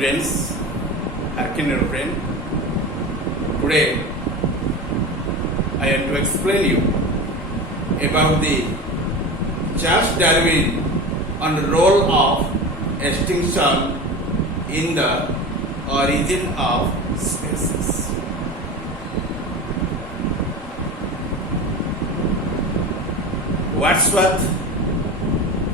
Friends, Harkin friend, today I am to explain you about the Charles Darwin on the role of extinction in the origin of species. Wordsworth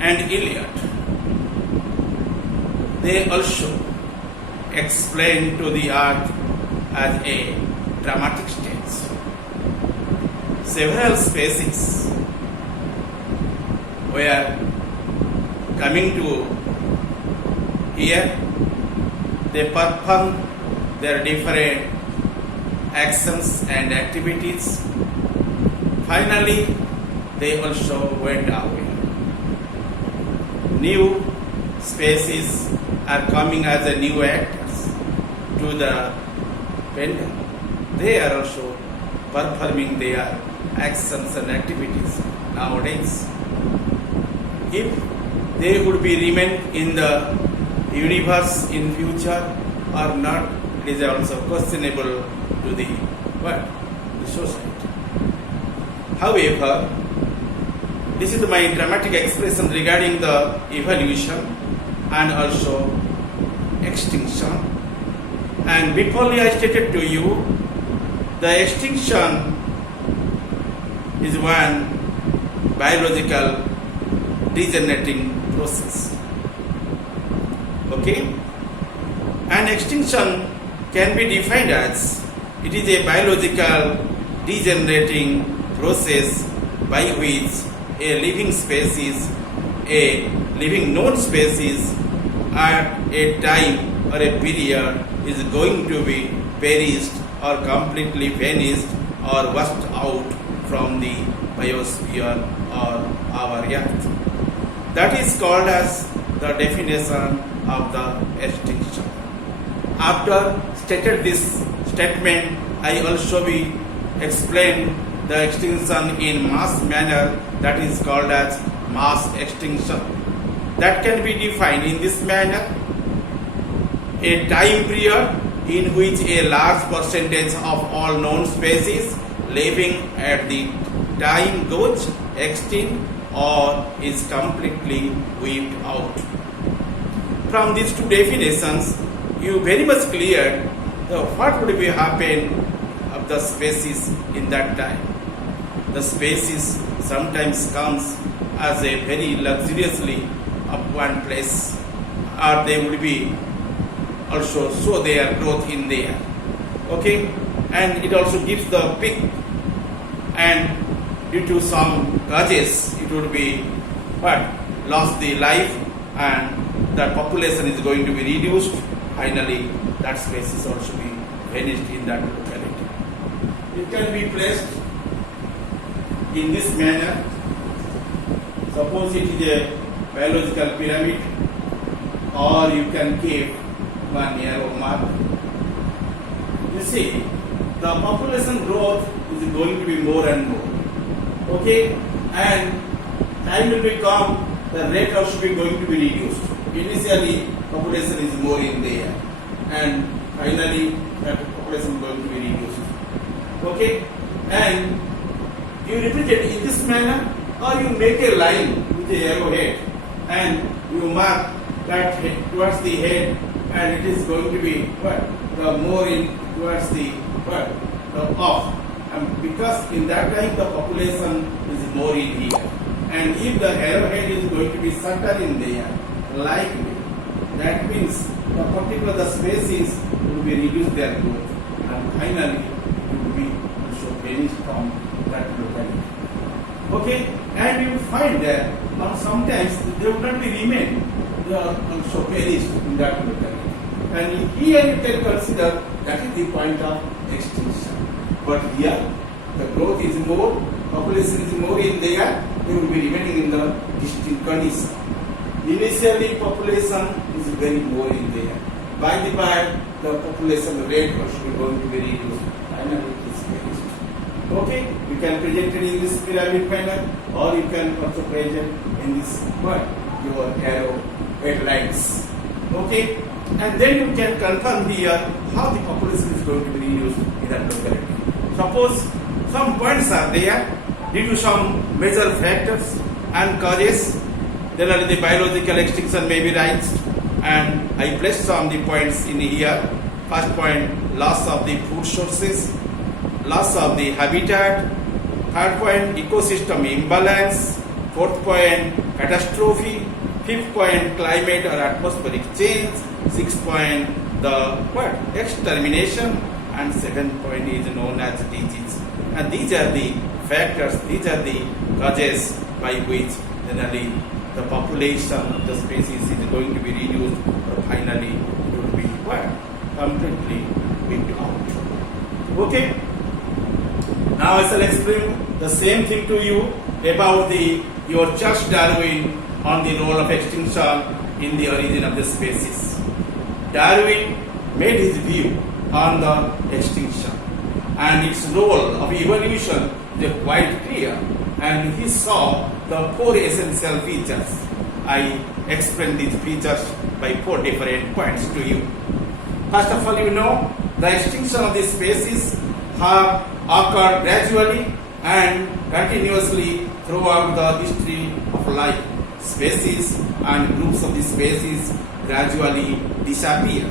and Eliot, they also explain to the earth as a dramatic stage. Several species were coming to here. They perform their different actions and activities. Finally, they also went away. New species are coming as a new actors to the pendulum. They are also performing their actions and activities nowadays. If they would be remain in the universe in future or not, it is also questionable to the world, the society. However, this is my dramatic expression regarding the evolution and also extinction. And before I stated to you, the extinction is one biological degenerating process. Okay? And extinction can be defined as it is a biological degenerating process by which a living species, a living known species at a time or a period is going to be perished or completely vanished or washed out from the biosphere or our earth. That is called as the definition of the extinction. After stated this statement, I also will explain the extinction in mass manner, that is called as mass extinction. That can be defined in this manner: a time period in which a large percentage of all known species living at the time goes extinct or is completely wiped out. From these two definitions, you very much clear what would be happen of the species in that time. The species sometimes comes as a very luxuriously of one place, or they would be also show their growth in there. Okay, and it also gives the peak, and due to some causes it would be lost the life, and the population is going to be reduced. Finally, that species also be vanished in that locality. It can be placed in this manner. Suppose it is a biological pyramid, or you can keep one arrow mark. You see, the population growth is going to be more and more. Okay, and time will become, the rate also be going to be reduced. Initially, population is more in there, and finally, that population is going to be reduced. Okay, and you repeat it in this manner, or you make a line with the arrowhead, and you mark that head towards the head, and it is going to be the more in towards the off, and because in that time the population is more in here, and if the arrowhead is going to be settled in there, like that means the particular species will be reduced their growth, and finally it will be also vanished from that locality. Okay, and you find that sometimes they will not be remain, they are also perished in that locality. And here you can consider that is the point of extinction. But here the growth is more, population is more in there, they will be remaining in the distinct condition. Initially population is very more in there. By the population rate also going to be reduced. Finally it is finished. Okay, you can present it in this pyramid manner, or you can also present in this your arrow headlines. Okay, And then you can confirm here how the population is going to be reduced in that locality. Suppose some points are there due to some major factors and causes, then the biological extinction may be raised, and I placed some of the points in here. First point, loss of the food sources, loss of the habitat. Third point, ecosystem imbalance. Fourth point, catastrophe. Fifth point, climate or atmospheric change. Sixth point, the extermination. And seventh point is known as disease. And these are the factors, these are the causes by which generally the population of the species is going to be reduced, or finally it will be completely wiped out. Okay. Now I shall explain the same thing to you about your Charles Darwin on the role of extinction in the origin of the species. Darwin made his view on the extinction, and its role of evolution is quite clear, and he saw the four essential features. I explained these features by four different points to you. First of all, you know the extinction of the species have occurred gradually and continuously throughout the history of life. Species and groups of the species gradually disappear,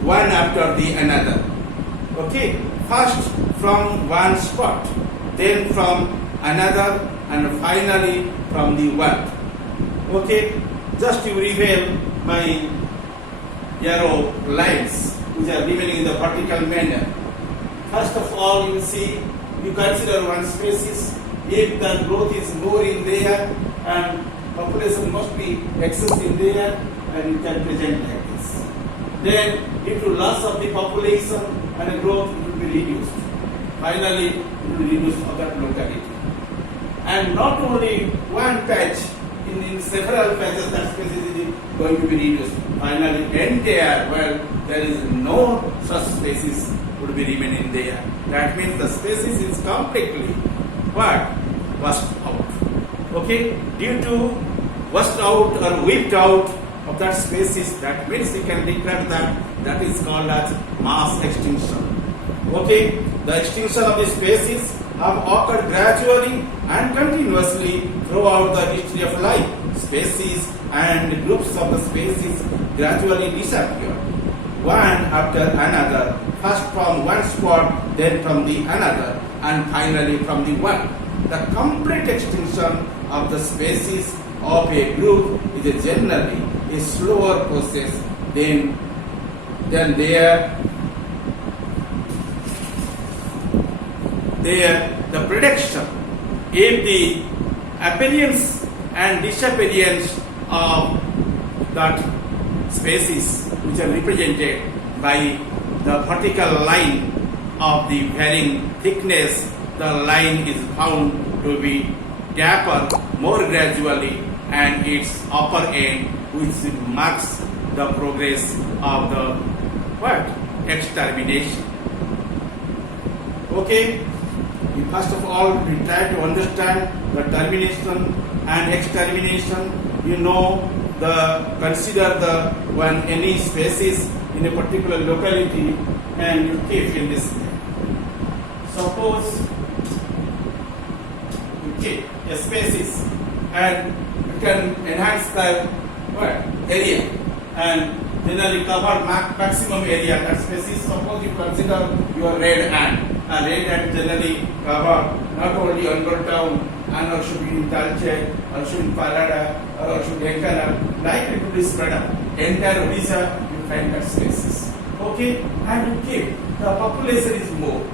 one after the another. Okay, first from one spot, then from another, and finally from the world. Okay, just to reveal my arrow lines which are remaining in the vertical manner. First of all, you see, you consider one species. If the growth is more in there and population must be excess in there, and you can present like this. Then due to loss of the population and the growth, it will be reduced. Finally, it will reduce for that locality. And not only one patch, in several patches that species is going to be reduced. Finally, entire world, there is no such species would be remaining there. That means the species is completely washed out. Okay, due to washed out or wiped out of that species, that means we can declare that is called as mass extinction. Okay, the extinction of the species have occurred gradually and continuously throughout the history of life. Species and groups of the species gradually disappear, one after another, first from one spot, then from the another, and finally from the one. The complete extinction of the species of a group is generally a slower process than the prediction. If the appearance and disappearance of that species, which are represented by the vertical line of the varying thickness, the line is found to be taper more gradually, and its upper end, which marks the progress of the extermination. Okay, first of all, we try to understand the termination and extermination. You know, consider the when any species in a particular locality, and you keep in this way. Suppose you keep a species and you can enhance the area and generally cover maximum area that species. Suppose you consider your red ant. A red ant generally cover not only Angkor town and also in Talche, also in Parada, or also Denkana, like it will be spread out. Entire Odisha, you find that species. Okay, and you keep the population is more.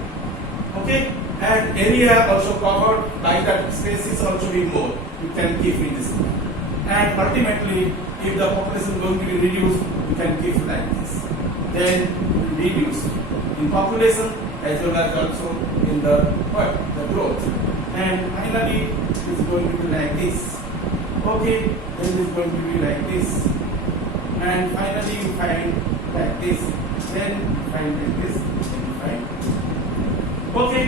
Okay, and area also covered by that species also be more. You can keep in this. And ultimately, if the population is going to be reduced, you can keep like this. Then reduce in population as well as also in the growth. And finally, it is going to be like this. Okay, then it is going to be like this. And finally, you find like this. Then you find like this. Then you find. Okay,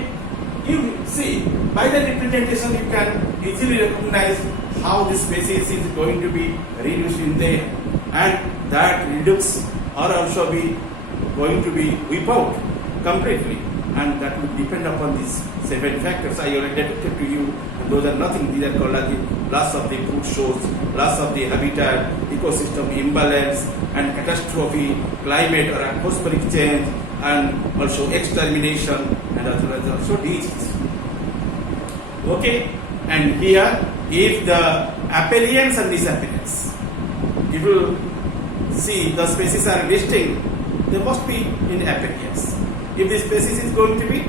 you see by the representation you can easily recognize how this species is going to be reduced in there. and that redux or also be going to be wiped out completely, and that will depend upon these 7 factors I already depicted to you. And those are nothing, these are called as the loss of the food source, loss of the habitat, ecosystem imbalance, and catastrophe, climate or atmospheric change, and also extermination, and as well as also disease. Okay, and here if the appearance and disappearance, if you see the species are distinct, they must be in appearance. If the species is going to be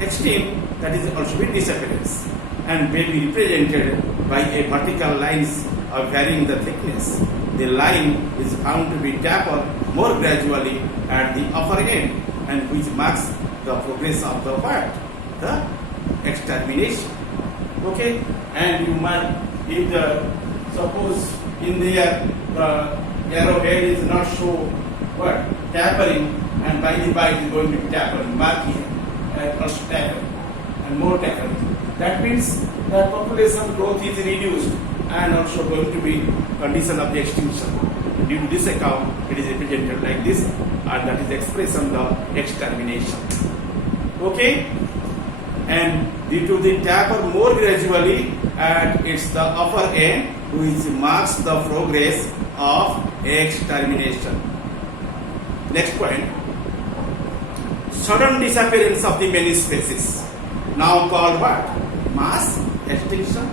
extinct, that is also be disappearance, and may be represented by a vertical lines of varying the thickness. The line is found to be taper more gradually at the upper end, and which marks the progress of the what? The extermination. Okay, and you might, if the suppose in there the arrowhead is not so what tapering, and by the by it is going to be tapering, mark here, and also tapering, and more tapering. That means the population growth is reduced, and also going to be condition of the extinction. Due to this account, it is represented like this, and that is expression of extermination. Okay, and due to the taper more gradually at its the upper end, which marks the progress of extermination. Next point, sudden disappearance of the many species, now called what? Mass extinction,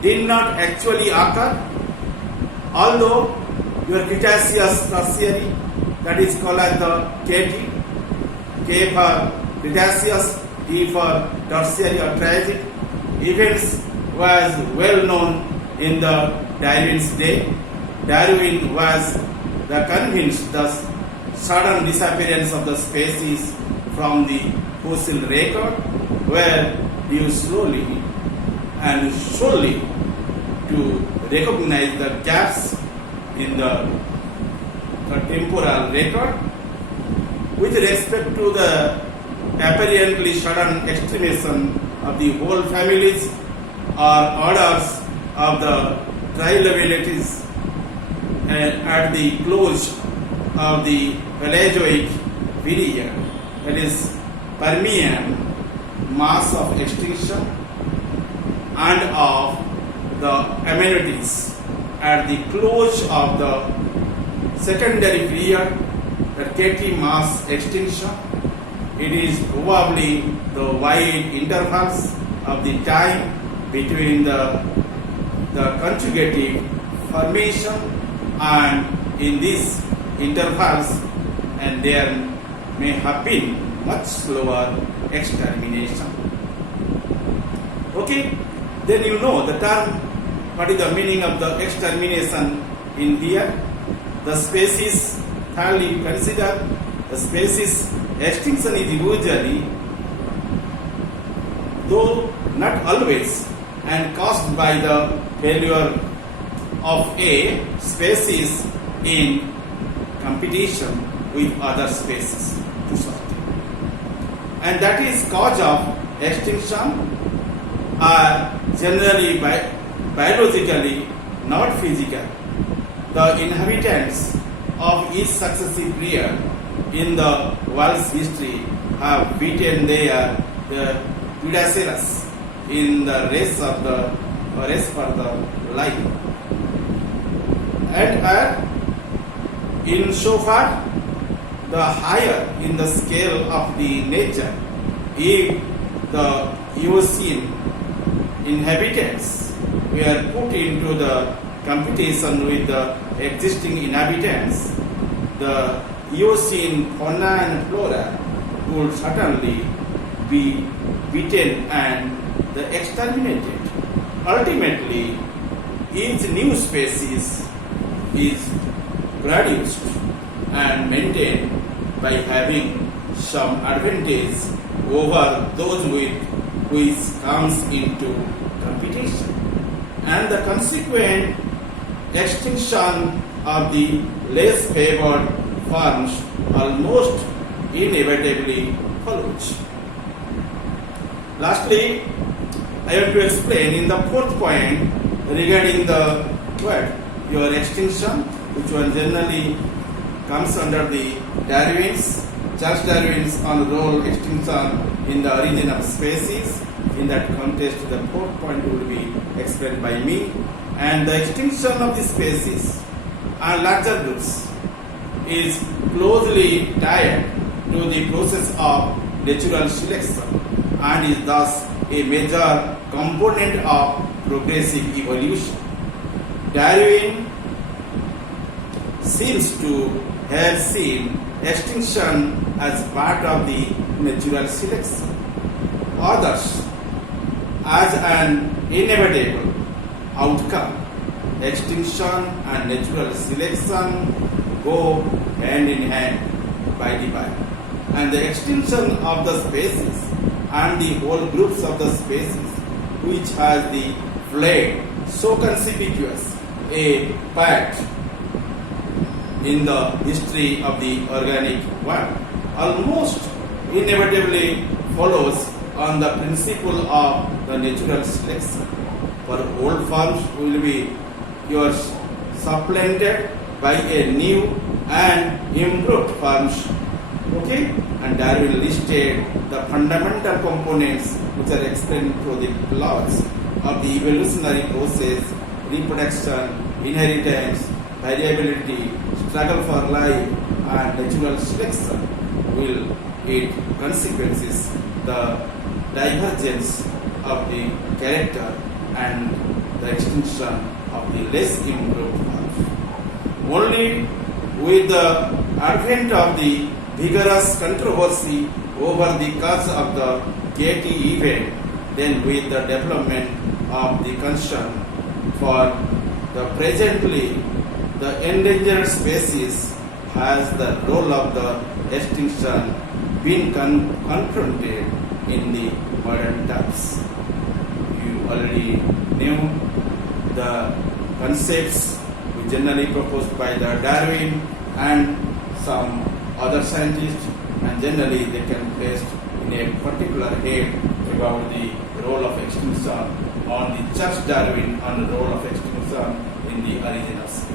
did not actually occur, although your Cretaceous tertiary, that is called as the KT, K for Cretaceous, T for tertiary or tragic events, was well known in the Darwin's day. Darwin was convinced the sudden disappearance of the species from the fossil record were due slowly and solely to recognize the gaps in the temporal record with respect to the apparently sudden extinction of the whole families or orders of the trilobitids at the close of the Paleozoic period, that is Permian mass of extinction, and of the amenities at the close of the secondary period, the KT mass extinction. It is probably the wide intervals of the time between the conjugative formation, and in these intervals, and there may have been much slower extermination. Okay, then you know the term, what is the meaning of the extermination in here. The species, thirdly consider the species extinction is usually, though not always, and caused by the failure of a species in competition with other species to survive. And that is cause of extinction are generally biologically, not physical. The inhabitants of each successive period in the world's history have beaten the Cretaceous in the race for the life. And in so far, the higher in the scale of the nature, if the Eocene inhabitants were put into the competition with the existing inhabitants, the Eocene fauna and flora would certainly be beaten and exterminated. Ultimately, each new species is produced and maintained by having some advantage over those with which comes into competition, and the consequent extinction of the less favored forms almost inevitably follows. Lastly, I want to explain in the fourth point regarding the your extinction, which one generally comes under the Darwin's, Charles Darwin's on role extinction in the origin of species. In that context, the fourth point will be explained by me. And the extinction of the species and larger groups is closely tied to the process of natural selection and is thus a major component of progressive evolution. Darwin seems to have seen extinction as part of the natural selection. Others as an inevitable outcome. Extinction and natural selection go hand in hand by the by. And the extinction of the species and the whole groups of the species which has the played so conspicuous a part in the history of the organic world almost inevitably follows on the principle of the natural selection. For old forms will be yours supplanted by a new and improved forms. Okay? And Darwin listed the fundamental components which are explained through the laws of the evolutionary process, reproduction, inheritance, variability, struggle for life, and natural selection will it consequences the divergence of the character and the extinction of the less improved forms. Only with the advent of the vigorous controversy over the cause of the Getty event, then with the development of the concern for the presently the endangered species has the role of the extinction been confronted in the modern times. You already knew the concepts which generally proposed by the Darwin and some other scientists, and generally they can be placed in a particular head about the role of extinction on the Charles Darwin on the role of extinction in the origin of species.